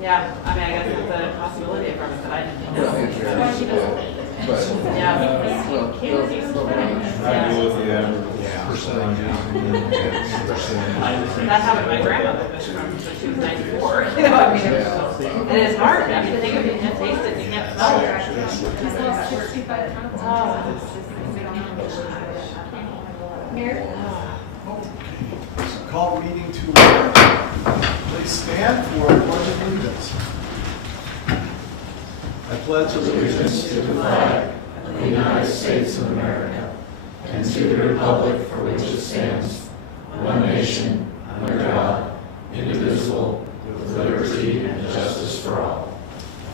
Yeah, I mean, I guess it's a possibility of that I didn't know. Yeah. I do with the percentages. That happened to my grandmother, but she was 94. You know, I mean, and it's hard. I mean, think of it, you can't taste it, you can't smell it. Call meeting to order. Please stand for pledge of allegiance. I pledge allegiance to the flag of the United States of America and to the republic for which it stands, one nation, under God, indivisible, with liberty and justice for all.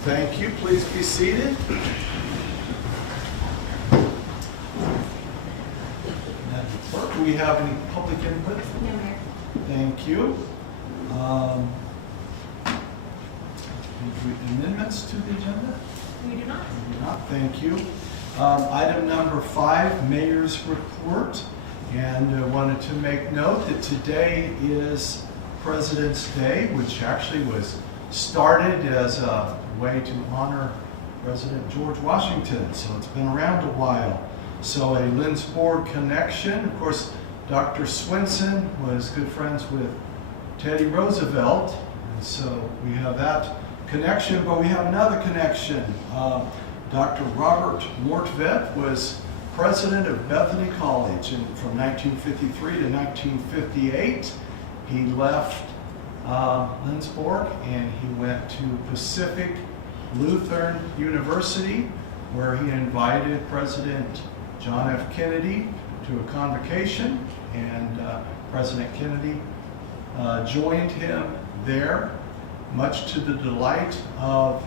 Thank you. Please be seated. Madam Clerk, do we have any public input? No, Mayor. Thank you. Amendments to the agenda? We do not. We do not. Thank you. Item number 5, Mayor's Report. And I wanted to make note that today is President's Day, which actually was started as a way to honor President George Washington. So it's been around a while. So a Lindsborg connection. Of course, Dr. Swenson was good friends with Teddy Roosevelt. And so we have that connection, but we have another connection. Dr. Robert Mortvedt was president of Bethany College, and from 1953 to 1958, he left Lindsborg and he went to Pacific Lutheran University, where he invited President John F. Kennedy to a convocation, and President Kennedy joined him there, much to the delight of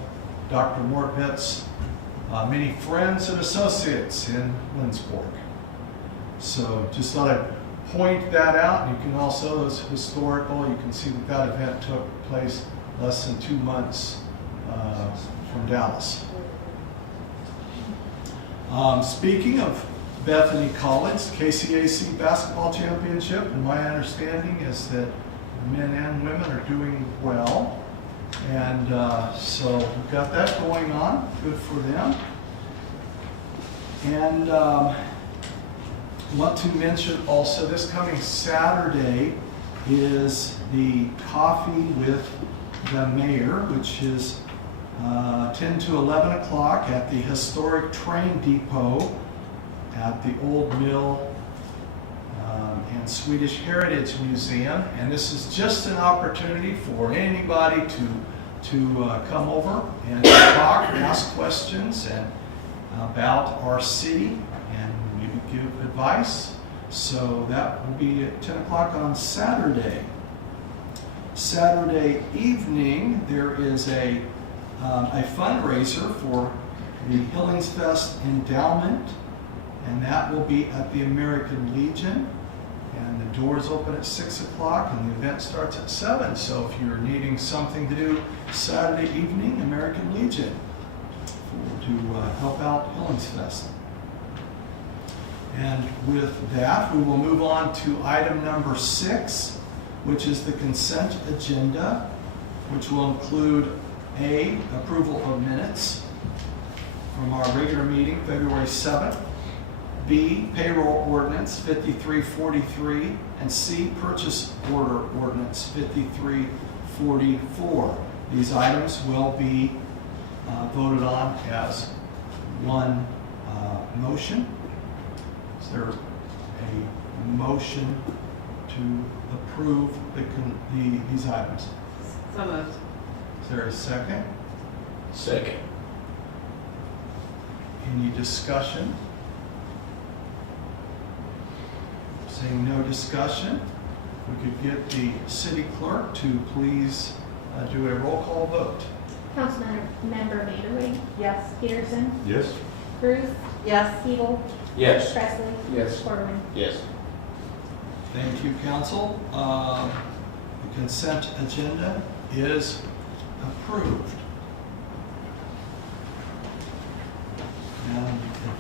Dr. Mortvedt's many friends and associates in Lindsborg. So just thought I'd point that out. You can also, as historical, you can see that that event took place less than 2 months from Dallas. Speaking of Bethany College, KCAC basketball championship, and my understanding is that men and women are doing well. And so we've got that going on. Good for them. And want to mention also this coming Saturday is the Coffee with the Mayor, which is 10 to 11 o'clock at the historic train depot at the Old Mill and Swedish Heritage Museum. And this is just an opportunity for anybody to come over and talk, ask questions and about our city, and maybe give advice. So that will be at 10 o'clock on Saturday. Saturday evening, there is a fundraiser for the Hillingsfest Endowment, and that will be at the American Legion. And the doors open at 6 o'clock and the event starts at 7. So if you're needing something to do Saturday evening, American Legion to help out Hillingsfest. And with that, we will move on to item number 6, which is the consent agenda, which will include A, approval of minutes from our regular meeting, February 7th. B, payroll ordinance 5343, and C, purchase order ordinance 5344. These items will be voted on as one motion. Is there a motion to approve these items? So moved. Is there a second? Second. Any discussion? Seeing no discussion, we could get the city clerk to please do a roll call vote. Councilmember Vanderway? Yes. Peterson? Yes. Bruce? Yes. Siebel? Yes. Presley? Yes. Corwin? Yes. Thank you, council. The consent agenda is approved. And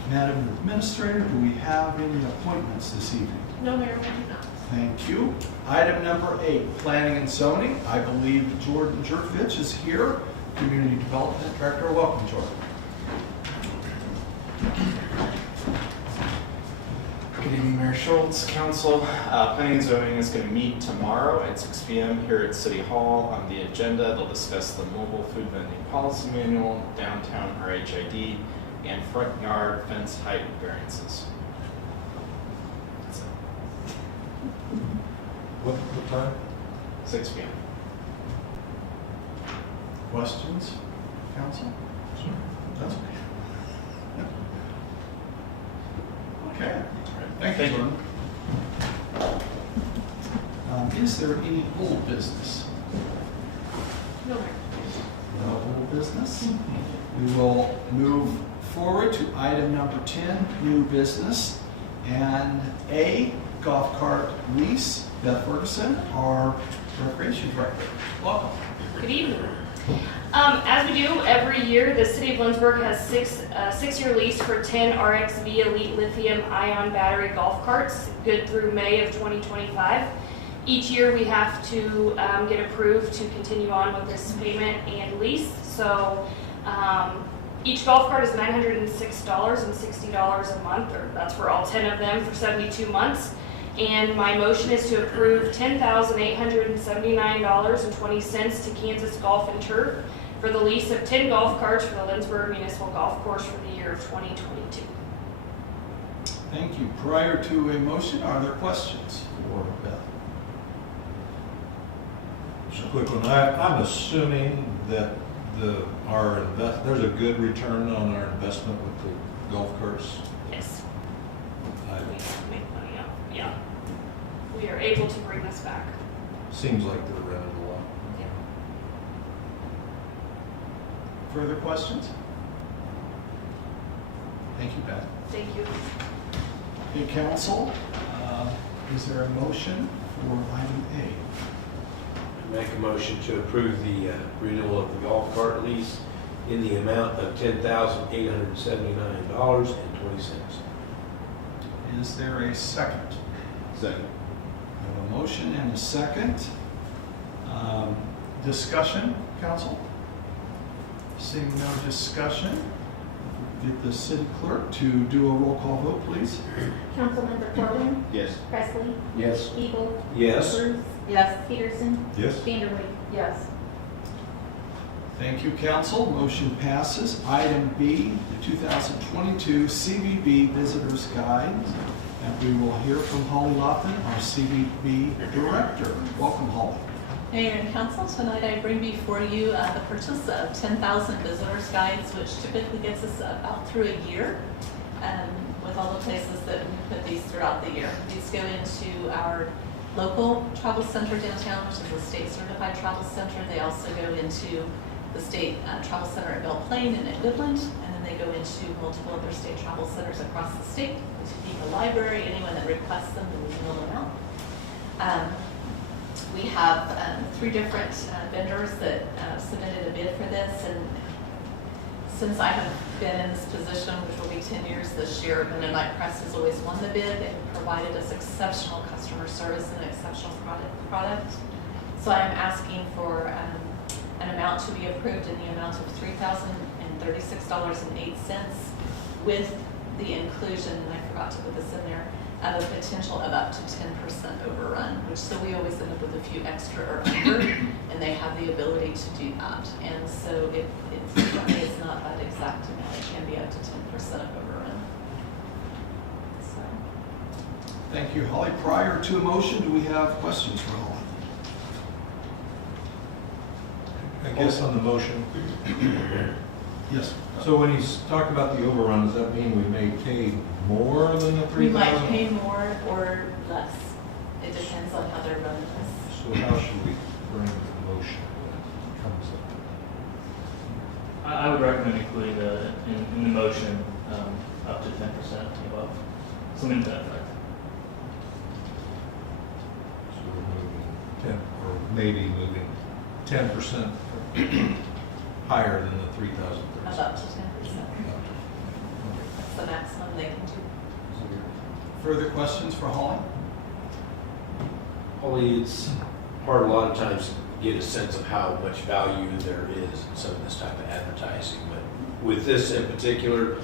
Madam Administrator, do we have any appointments this evening? No, Mayor, we do not. Thank you. Item number 8, Planning and Zoning. I believe Jordan Jervich is here, Community Development Director. Welcome, Jordan. Good evening, Mayor Schultz, Council. Planning and Zoning is going to meet tomorrow at 6 p.m. here at City Hall. On the agenda, they'll discuss the mobile food vending policy manual, downtown RHID, and front yard fence height variances. That's it. What time? 6 p.m. Questions, Council? That's okay. Okay. Thank you, Jordan. Is there any old business? No, Mayor. No old business? We will move forward to item number 10, new business. And A, golf cart lease. Beth Ferguson, our Recreation Director. Welcome. Good evening. As we do every year, the city of Lindsborg has six-year lease for 10 RXV Elite lithium-ion battery golf carts, good through May of 2025. Each year we have to get approved to continue on with this payment and lease. So each golf cart is $906 and $60 a month, or that's for all 10 of them for 72 months. And my motion is to approve $10,879.20 to Kansas Golf and Turf for the lease of 10 golf carts for the Lindsborg Municipal Golf Course for the year of 2022. Thank you. Prior to a motion, are there questions for Beth? Just a quick one. I'm assuming that there's a good return on our investment with the golf carts. Yes, It we make money out. Yeah, we are able to bring this back. seems like they're rented a lot. Further questions? Thank you, Beth. Thank you. Okay, Council, is there a motion for item A? Make a motion to approve the renewal of the golf cart lease in the amount of $10,879.20. Is there a second? Second. We have a motion and a second. Discussion, Council? Seeing no discussion, get the city clerk to do a roll call vote, please. Councilmember Corbin, Yes. Presley, Yes. Eagle, Yes. Bruce, Yes. Peterson, Yes. Vanderway. Yes. Thank you, Council. Motion passes. Item B, the 2022 CVB Visitors Guide. And we will hear from Holly Lofton, our CVB Director. Welcome, Holly. Mayor and Council, tonight I bring before you the purchase of 10,000 visitors guides, which typically gets us about through a year with all the places that we put these throughout the year. These go into our local travel center downtown, which is a state certified travel center. They also go into the state travel center at Belle Plaine and at Woodland, and then they go into multiple other state travel centers across the state. The library, anyone that requests them, we mail them out. We have 3 different vendors that submitted a bid for this, and since I have been in this position, which will be 10 years this year, Mennonite Press has always won the bid. They've provided us exceptional customer service and exceptional product. So I'm asking for an amount to be approved in the amount of $3,036.08 with the inclusion, and I forgot to put this in there, of a potential of up to 10% overrun, which so we always end up with a few extra or under, and they have the ability to do that. And so it's not that exact amount, it can be up to 10% of overrun. So. Thank you, Holly. Prior to a motion, do we have questions for Holly? I guess on the motion. Yes. So when he's talking about the overrun, does that mean we may pay more than the 3,000? We might pay more or less. It depends on how they're running this. So how should we bring the motion when it comes up? I would recommend including in the motion up to 10% above, something to that effect. So we're moving 10, or maybe moving 10% higher than the 3,000. Up to 10%. That's the maximum. something they can do. Further questions for Holly? Holly, it's hard a lot of times to get a sense of how much value there is in some of this type of advertising, but with this in particular,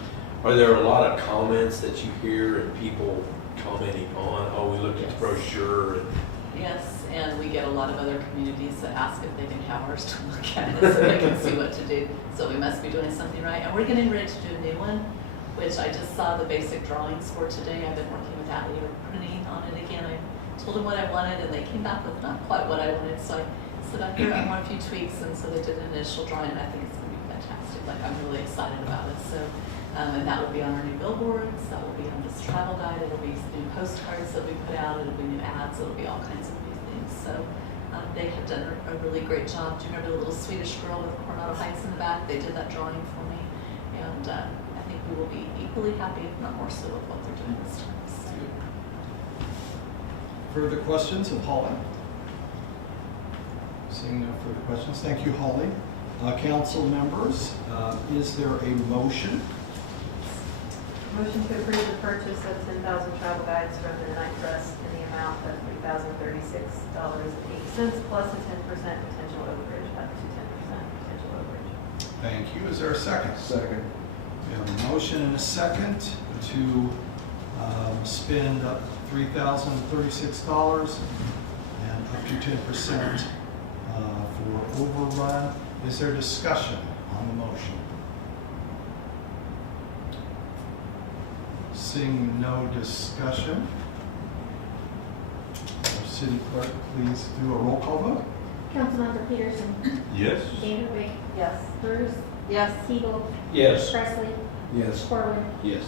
are there a lot of comments that you hear and people commenting on, oh, we looked at the brochure and Yes, and we get a lot of other communities that ask if they can have ours to look at it so they can see what to do. So we must be doing something right. And we're getting ready to do a new one, which I just saw the basic drawings for today. I've been working with Atlee or printing on it again. I told them what I wanted and they came back with not quite what I wanted. So I said, I want a few tweaks. And so they did an initial drawing and I think it's going to be fantastic. Like, I'm really excited about it. So, and that will be on our new billboards. That will be on this travel guide. It'll be new postcards that we put out. It'll be new ads. It'll be all kinds of new things. So they have done a really great job. Do you remember the little Swedish girl with Coronado Heights in the back? They did that drawing for me. And I think we will be equally happy, if not more so, with what they're doing this time. So. Further questions of Holly? Seeing no further questions, thank you, Holly. Council members, is there a motion? Motion to approve the purchase of 10,000 travel guides from the Night Trust in the amount of $3,036.80 plus a 10% potential overage, up to 10% potential overage. Thank you. Is there a second? Second. We have a motion and a second to spend up $3,036 and up to 10% for overrun. Is there discussion on the motion? Seeing no discussion, our city clerk, please do a roll call vote. Councilmember Peterson. Yes. Vanderwijk. Yes. Bruce. Yes. Siebel. yes. Presley. Yes. Corwin. Yes.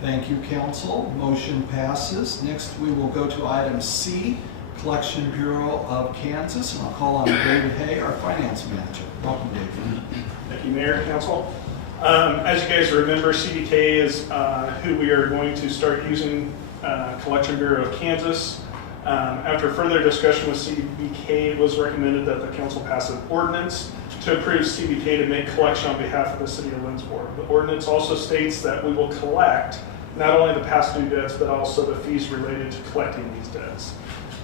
Thank you, council. Motion passes. Next, we will go to item C, Collection Bureau of Kansas, and I'll call on David Hay, our finance manager. Welcome, David. Thank you, Mayor, Council. As you guys remember, CBK is who we are going to start using, Collection Bureau of Kansas. After further discussion with CBK, it was recommended that the council pass an ordinance to approve CBK to make collection on behalf of the city of Lindsborg. The ordinance also states that we will collect not only the past due debts, but also the fees related to collecting these debts.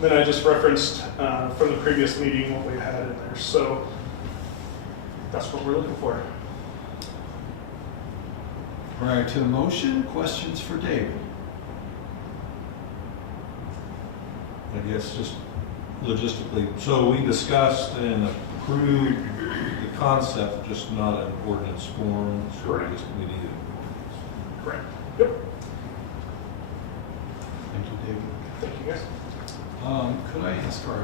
Then I just referenced from the previous meeting what we had in there. So that's what we're looking for. Prior to the motion, questions for David? I guess just logistically, so we discussed and approved the concept, just not an ordinance form. So Correct. we need it. Correct. Yep. Thank you, David. Thank you, guys. Could I ask our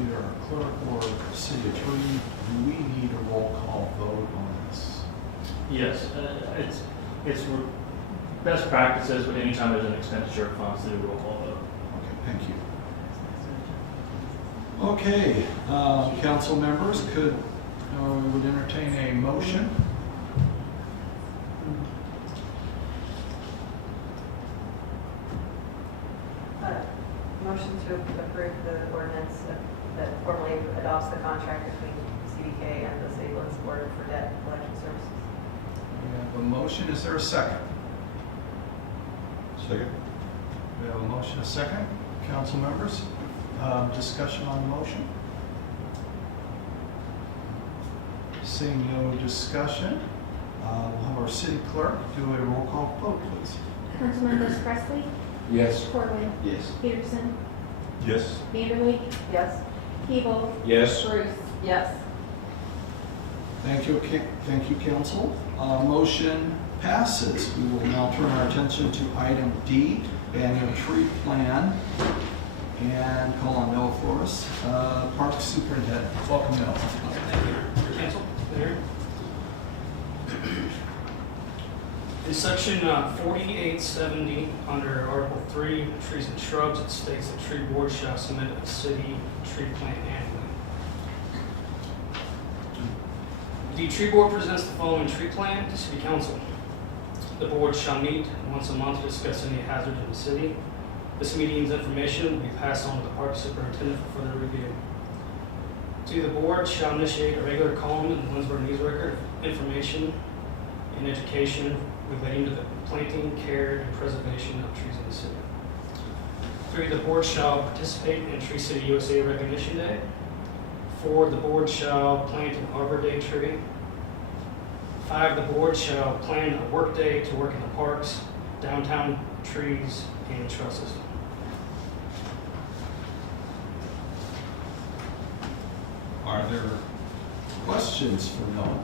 either our clerk or city attorney, do we need a roll call vote on this? Yes, it's best practices, but anytime there's an expenditure of funds, do a roll call vote. Okay, thank you. Okay, council members, we would entertain a motion. Motion to approve the ordinance that formally adopts the contract between CBK and the City of Lindsborg for debt collection services. We have a motion, is there a second? Second? We have a motion, a second. Council members, discussion on the motion? Seeing no discussion, we'll have our city clerk do a roll call vote, please. Councilmembers Presley. Yes. Corwin. Yes. Peterson. Yes. Vanderwijk. Yes. Siebel. Yes. Bruce. Yes. Thank you, council. Motion passes. We will now turn our attention to item D, annual tree plan, and call on Noah Flores, Park Superintendent. Welcome, Noah. Cancel. There. In section 4870, under Article 3, trees and shrubs, it states the tree board shall submit a city tree plan annually. The tree board presents the following tree plan to city council. The board shall meet once a month to discuss any hazards in the city. This meeting's information will be passed on to the park superintendent for further review. To the board shall initiate a regular column in the Lindsborg News Record of information and education relating to the planting, care, and preservation of trees in the city. 3, the board shall participate in Tree City USA Recognition Day. 4, the board shall plant an Arbor Day tree. 5, the board shall plan a work day to work in the parks, downtown trees, and trail system. Are there questions for Noah?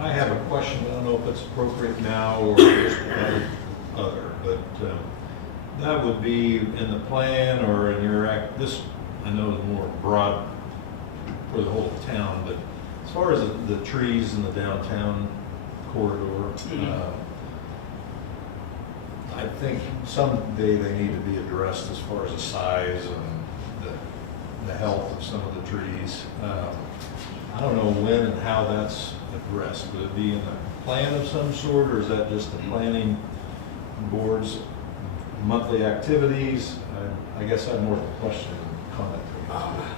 I have a question, I don't know if it's appropriate now or just other, but that would be in the plan or in your act, this I know is more broad for the whole town, but as far as the trees in the downtown corridor, I think someday they need to be addressed as far as the size and the health of some of the trees. I don't know when and how that's addressed. Would it be in a plan of some sort, or is that just the planning board's monthly activities? I guess I have more of a question than comment.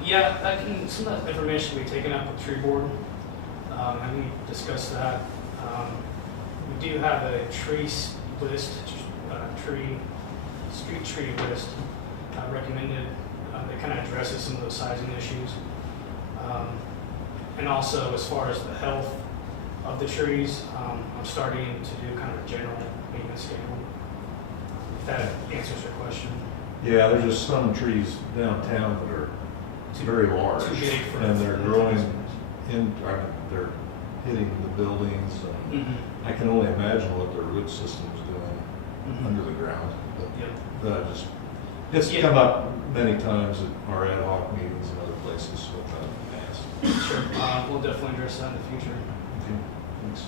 Yeah, some of that information will be taken up with tree board, and we discussed that. We do have a tree list, street tree list recommended that kind of addresses some of those sizing issues. And also, as far as the health of the trees, I'm starting to do kind of a general maintenance schedule. If that answers your question. Yeah, there's just some trees downtown that are very large, too big for and they're growing they're hitting the buildings. I can only imagine what their root system's doing under the ground. But it's come up many times at our ad hoc meetings and other places, so Sure, we'll definitely address that in the future. okay, thanks.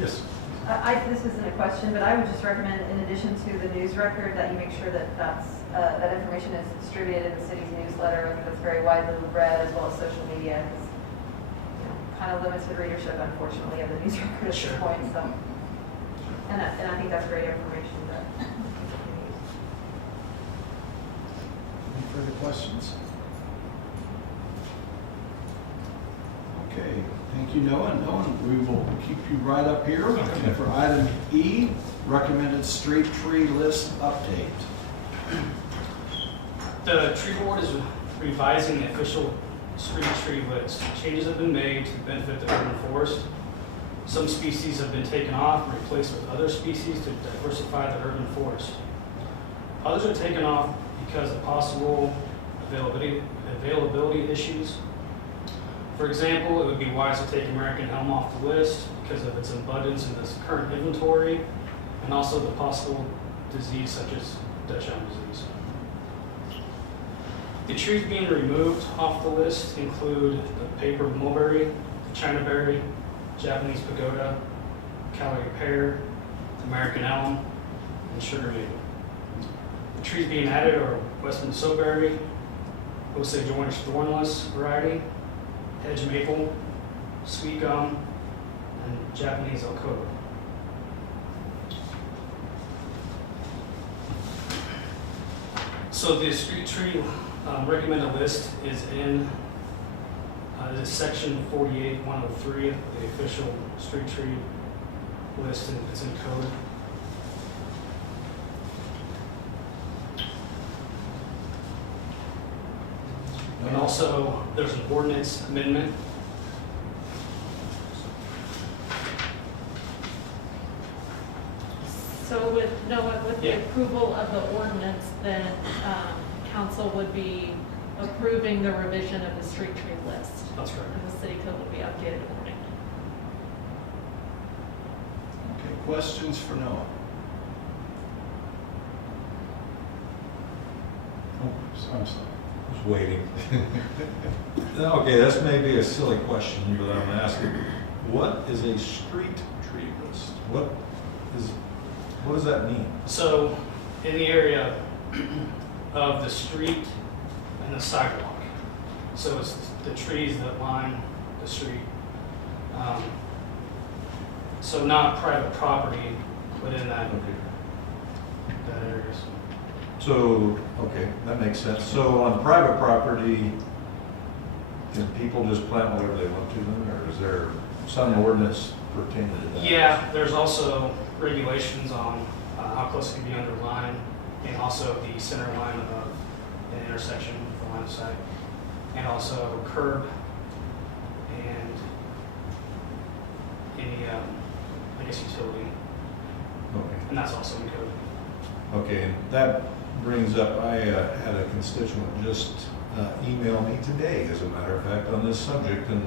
Yes. This isn't a question, but I would just recommend, in addition to the news record, that you make sure that that information is distributed in the city's newsletter. I think that's very widely read, as well as social media, because kind of limited readership, unfortunately, of the news record at this point. So, and I think that's great information that people can use. Any further questions? Okay, thank you, Noah. Noah, we will keep you right up here. Okay. For item E, recommended street tree list update. The tree board is revising the official street tree list. Changes have been made to benefit the urban forest. Some species have been taken off and replaced with other species to diversify the urban forest. Others are taken off because of possible availability issues. For example, it would be wise to take American elm off the list because of its abundance in this current inventory, and also the possible disease such as Dutch elm disease. The trees being removed off the list include the paper mulberry, China berry, Japanese pagoda, Calgary pear, American elm, and sugar maple. The trees being added are Western soberry, Osage orange thornless variety, hedge maple, sweet gum, and Japanese alcoa. So the street tree recommended list is in this section 48.103 of the official street tree list, and it's in code. And also, there's an ordinance amendment. So with the Yeah. approval of the ordinance, then council would be approving the revision of the street tree list. That's correct. And the city code will be updated accordingly. Okay, questions for Noah? Oh, I'm sorry. I was waiting. Okay, that's maybe a silly question, but I'm asking, what is a street tree list? What does that mean? So, in the area of the street and the sidewalk, so it's the trees that line the street. So not private property within that area. So, okay, that makes sense. So on private property, can people just plant whatever they want to then, or is there some ordinance pertaining to that? Yeah, there's also regulations on how close it can be under line, and also the center line of an intersection for line of sight, and also curb and any, I guess, utility, Okay. and that's also in code. Okay, and that brings up, I had a constituent just email me today, as a matter of fact, on this subject, and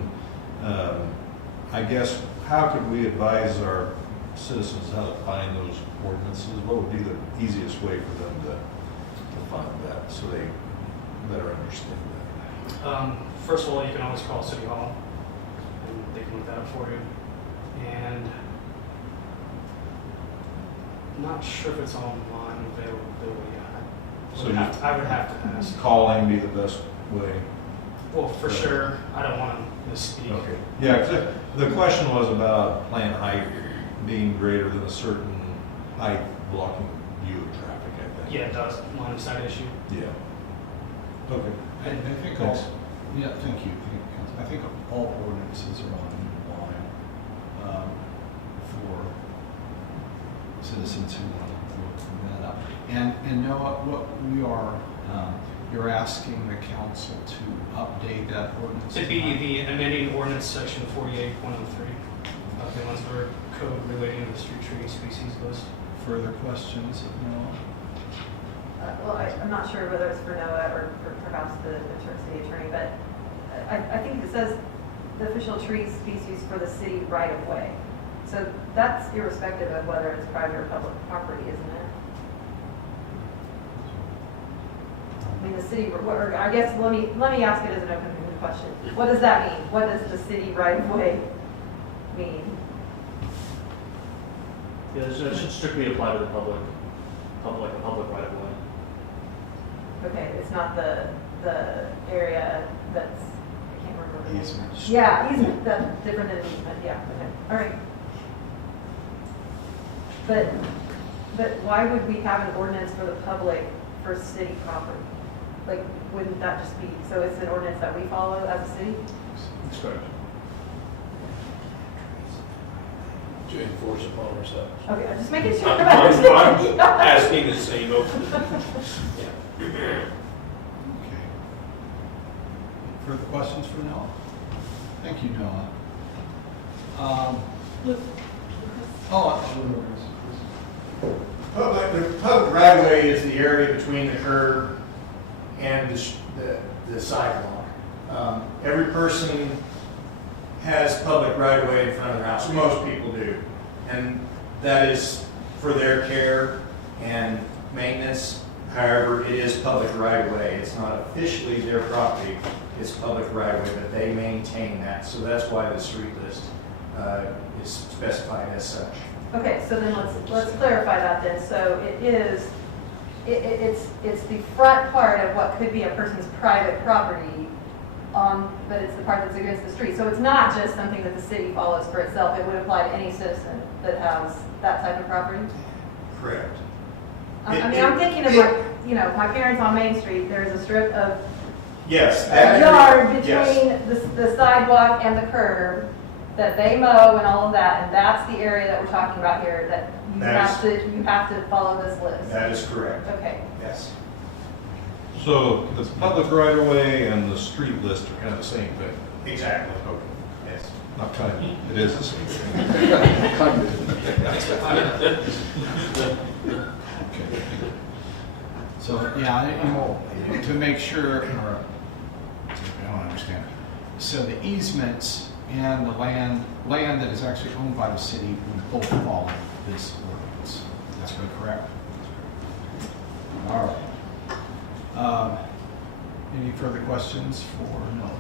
I guess, how could we advise our citizens how to find those ordinances? What would be the easiest way for them to find that, so they better understand that? First of all, you can always call City Hall, and they can look that up for you. And not sure if it's online availability. So I would have to ask. Calling be the best way? Well, for sure, I don't want to misspeak. Okay, yeah, 'cause the question was about plant height being greater than a certain height blocking view of traffic, I think. Yeah, it does, line of sight issue. Yeah. Okay. I think Thanks. yeah, thank you. I think all ordinances are online for citizens who want to look that up. And Noah, what we are, you're asking the council to update that ordinance? It'd be the amending ordinance section 48.03 of the Lindsborg Code relating to the street tree species list. Further questions of Noah? Well, I'm not sure whether it's for Noah or perhaps the city attorney, but I think it says the official tree species for the city right of way. So that's irrespective of whether it's private or public property, isn't it? I mean, the city, or I guess, let me ask it as an open-ended question. What does that mean? What does the city right of way mean? Yeah, it should strictly apply to the public, like a public right of way. Okay, it's not the area that's, I can't remember. the name. Easement. Yeah, easement, that's different than easement, yeah, okay, all right. But why would we have an ordinance for the public for city property? Like, wouldn't that just be, so it's an ordinance that we follow as a city? That's correct. To enforce upon ourselves. Okay, I'm just making sure. I'm asking the same open. Yeah. Okay. Further questions for Noah? Thank you, Noah. The public right-of-way is the area between the curb and the sidewalk. Every person has public right-of-way in front of their house, most people do. And that is for their care and maintenance. However, it is public right-of-way. It's not officially their property, it's public right-of-way, but they maintain that. So that's why the street list is specified as such. Okay, so then let's clarify that then. So it's the front part of what could be a person's private property but it's the part that's against the street. So it's not just something that the city follows for itself. It would apply to any citizen that has that type of property. Correct. I'm thinking of my parents on Main Street. There's a strip of Yes. a yard between Yes. the sidewalk and the curb that they mow and all of that, and that's the area that we're talking about here, that you have to follow this list. That is correct. Okay. Yes. So the public right of way and the street list are kind of the same thing? Exactly. Okay. Yes. Not kind of, it is the same thing. Okay. So, yeah, to make sure, or, I don't understand. So the easements and the land that is actually owned by the city would both follow this ordinance. That's correct? All right. Any further questions for Noah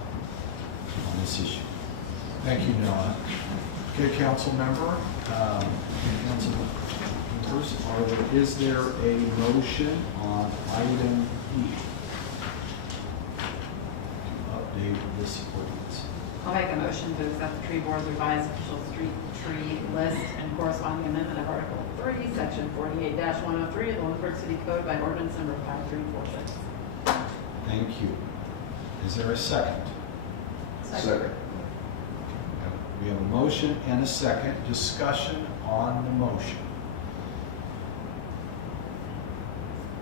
on this issue? Thank you, Noah. Okay, council member, council members, is there a motion on item E to update this ordinance? I'll make a motion to accept the tree board's revised official street tree list and corresponding amendment of Article 3, Section 48-103 of the Lindsborg City Code by ordinance number 5346. Thank you. Is there a second? Second. We have a motion and a second. Discussion on the motion.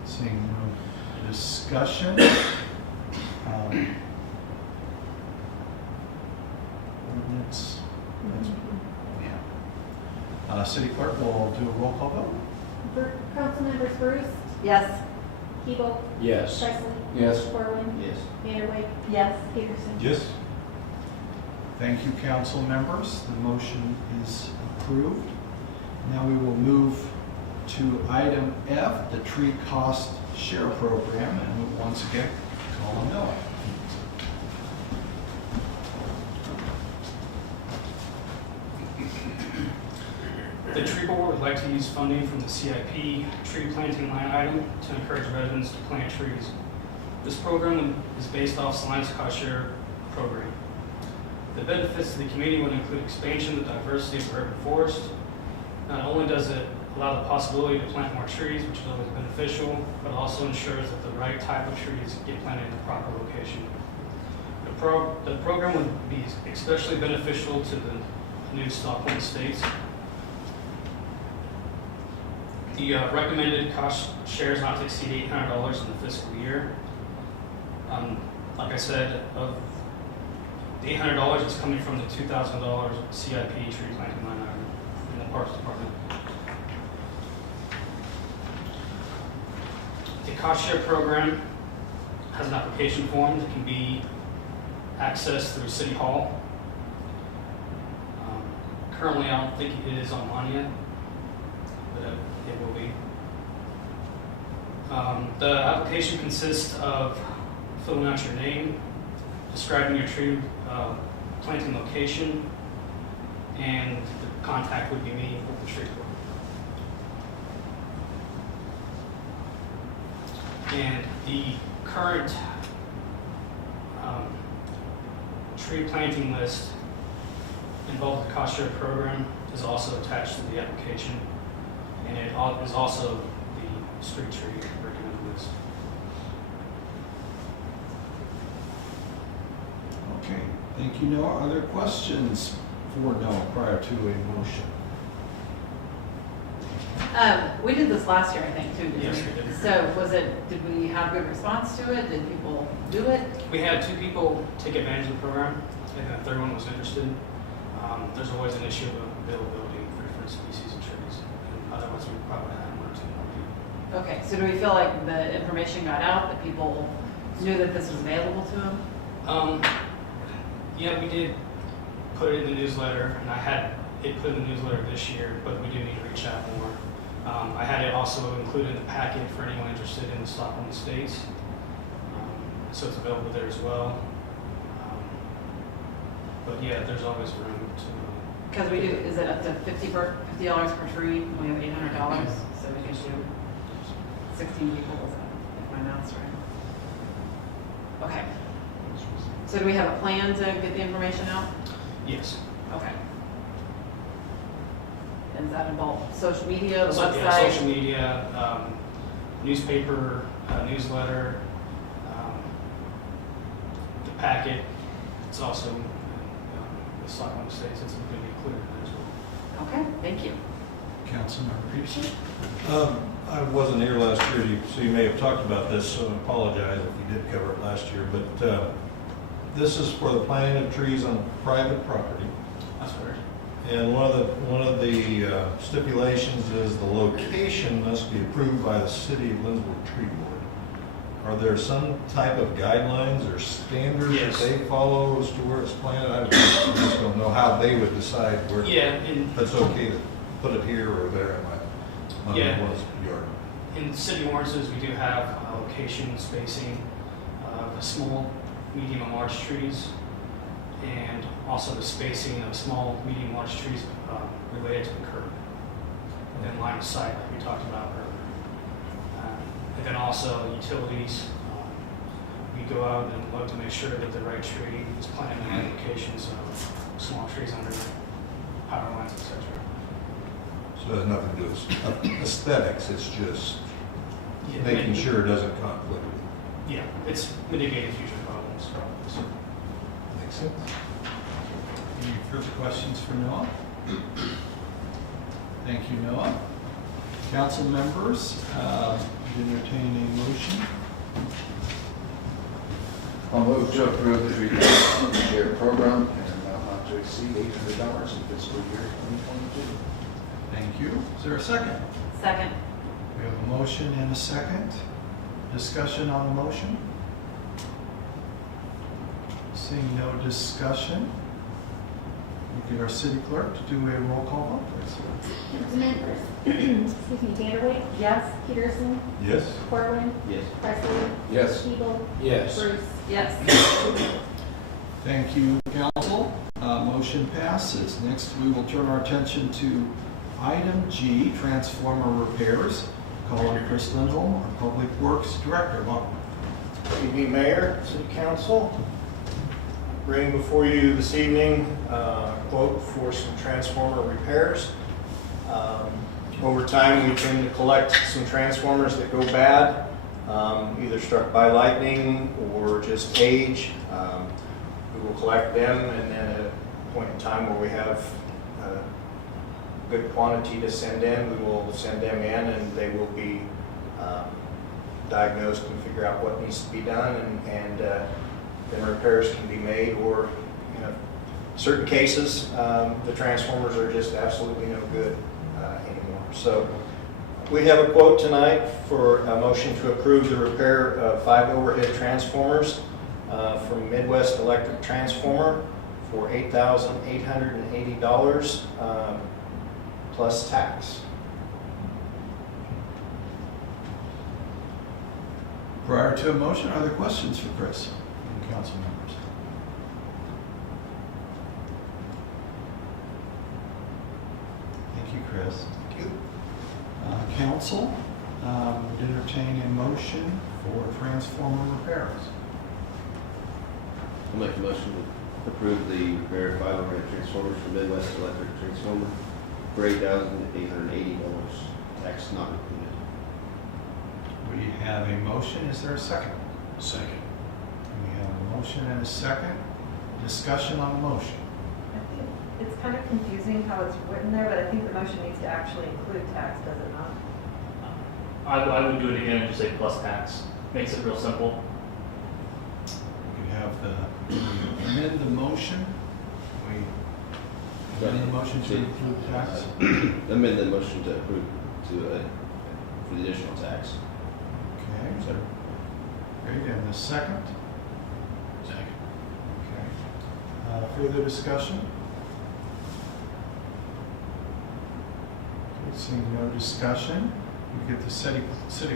Seeing no discussion. Ordinance. City clerk will do a roll call vote. Councilmembers Bruce, Yes. Hebel, Yes. Presley, Yes. Corwin, Yes. Vanderway, Yes. Peterson. Yes. Thank you, council members. The motion is approved. Now we will move to item F, the tree cost share program, and we'll once again call on Noah. The tree board would like to use funding from the CIP tree planting line item to encourage residents to plant trees. This program is based off Salinas cost share program. The benefits to the community would include expansion of the diversity of urban forest. Not only does it allow the possibility to plant more trees, which is always beneficial, but also ensures that the right type of trees get planted in the proper location. The program would be especially beneficial to the new Stockholm estates. The recommended cost share is not to exceed $800 in the fiscal year. Like I said, of the $800 is coming from the $2,000 CIP tree planting line item in the Parks Department. The cost share program has an application form that can be accessed through City Hall. Currently, I don't think it is online yet, but it will be. The application consists of filling out your name, describing your tree planting location, and the contact would be me with the tree board. And the current tree planting list involved with the cost share program is also attached to the application, and it is also the street tree recommended list. Okay, thank you, Noah. Are there questions for Noah prior to a motion? We did this last year, I think, too, didn't we? Yes, we did. So did we have good response to it? Did people do it? We had 2 people take advantage of the program, and the third one was interested. There's always an issue of availability for different species of trees, and otherwise we probably had 1 or 2 more people. Okay, so do we feel like the information got out, that people knew that this was available to them? Yeah, we did put it in the newsletter, and I had it put in the newsletter this year, but we do need to reach out more. I had it also included in the packet for anyone interested in the Stockholm Estates, so it's available there as well. But yeah, there's always room to. Because we do, is it up to $50 per tree? And we have $800, so we can do 16 people, if my math's right. Okay. So do we have a plan to get the information out? Yes. Okay. And does that involve social media, the So, website? yeah, social media, newspaper, newsletter, the packet. It's also the Stockholm Estates. It's going to be included in there as well. Okay, thank you. Councilmember Peterson? I wasn't here last year, so you may have talked about this, so I apologize if you did cover it last year, but this is for the planting of trees on private property. That's fair. And one of the stipulations is the location must be approved by the City of Lindsborg Tree Board. Are there some type of guidelines or standards that Yes. they follow as to where it's planted? I just don't know how they would decide where Yeah, it's okay to put it here or there in my Yeah. yard. in city ordinances, we do have location, spacing, the small, medium, and large trees, and also the spacing of small, medium, large trees related to the curb, and then line of sight, like we talked about earlier. And then also utilities. We go out and look to make sure that the right tree is planted in the right location, so small trees under power lines, etc. So it has nothing to do with aesthetics, it's just Yeah, making sure it doesn't conflict with. Yeah, it's mitigating future problems. Makes Any further questions for Noah? Thank you, Noah. Council members, entertain a motion. I'll move to approve the tree share program and amount not to exceed $800 in fiscal year 2022. Thank you. Is there a second? Second. We have a motion and a second. Discussion on the motion? Seeing no discussion, we get our city clerk to do a roll call vote, please. Councilmembers, excuse me, Vanderway, Yes. Peterson, Yes? Corwin, Yes. Presley, Yes. Siebel, Yes. Bruce. Yes. Thank you, council. Motion passes. Next, we will turn our attention to item G, transformer repairs. Call on Chris Lindholm, our Public Works Director. Welcome. Good evening, Mayor, City Council. Bringing before you this evening a quote for some transformer repairs. Over time, we tend to collect some transformers that go bad, either struck by lightning or just age. We will collect them, and then at a point in time where we have a good quantity to send in, we will send them in, and they will be diagnosed and figure out what needs to be done, and then repairs can be made, or in certain cases, the transformers are just absolutely no good anymore. So we have a quote tonight for a motion to approve the repair of 5 overhead transformers from Midwest Electric Transformer for $8,880 plus tax. Prior to a motion, are there questions for Chris and council members? Thank you, Chris. Thank you. Council, would entertain a motion for transformer repairs. I'll make a motion to approve the repair of 5 overhead transformers from Midwest Electric Transformer for $8,880, tax not included. We have a motion. Is there a second? Second. We have a motion and a second. Discussion on the motion. I think it's kind of confusing how it's written there, but I think the motion needs to actually include tax, does it not? I would do it again and just say plus tax. Makes it real simple. We have amend the motion. We amend the motion to include tax. Amend the motion to approve for the additional tax. Okay. So, Great. And the second? Second. Okay. Further discussion? Okay, seeing no discussion, we get the city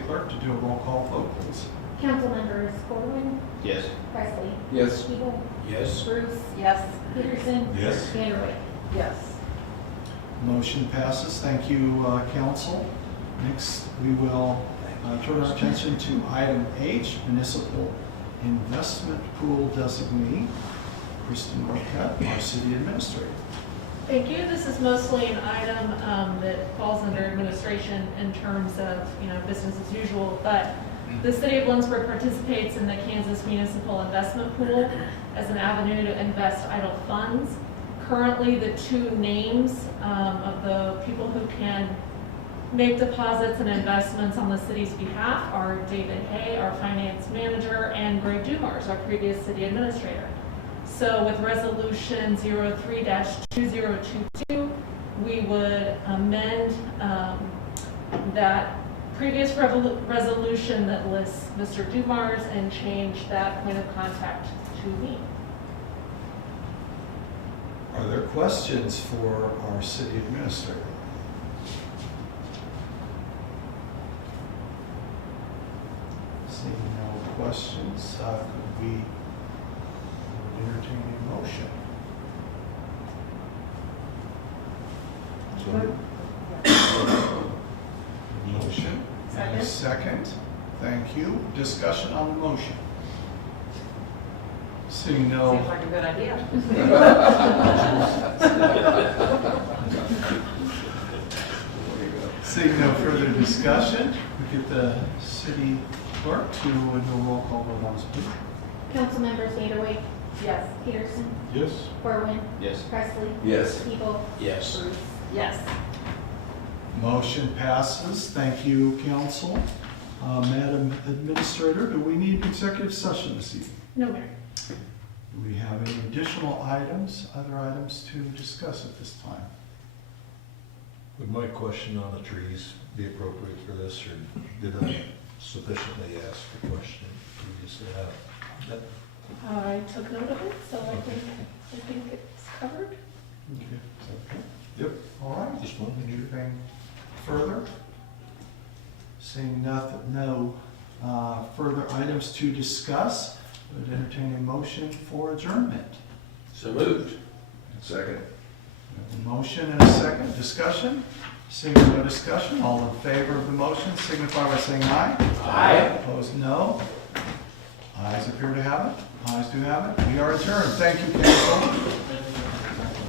clerk to do a roll call vote, please. Councilmembers Corwin, yes. Presley, Yes. Siebel, Yes. Bruce, Yes. Peterson, Yes? Vanderway. Yes. Motion passes. Thank you, council. Next, we will turn our attention to item H, municipal investment pool designee, Kristen Marquette, our city administrator. Thank you. This is mostly an item that falls under administration in terms of, business as usual, but the city of Lindsborg participates in the Kansas Municipal Investment Pool as an avenue to invest idle funds. Currently, the two names of the people who can make deposits and investments on the city's behalf are David Hay, our finance manager, and Greg Dumars, our previous city administrator. So with resolution 03-2022, we would amend that previous resolution that lists Mr. Dumars and change that point of contact to me. Are there questions for our city administrator? Seeing no questions, could we entertain a motion? Motion. And a second. Thank you. Discussion on the motion. Seeing no. Seems like a good idea. Seeing no further discussion, we get the city clerk to do a roll call vote on this, please. Councilmembers Vanderway, Yes. Peterson, Yes. Corwin, Yes. Presley, Yes. Evil, Yes. Bruce. Yes. Motion passes. Thank you, council. Madam Administrator, do we need executive session this evening? No, Mayor. Do we have any additional items, other items to discuss at this time? Would my question on the trees be appropriate for this, or did I sufficiently ask the question previously? I took note of it, so I think it's covered. Okay. Yep. All right. Just one. Anything further? Seeing nothing, no further items to discuss, would entertain a motion for adjournment. So moved. Second. We have a motion and a second. Discussion? Seeing no discussion, all in favor of the motion signify by saying aye. Aye. Opposed, no. Ayes appear to have it. Ayes do have it. We are adjourned. Thank you, council.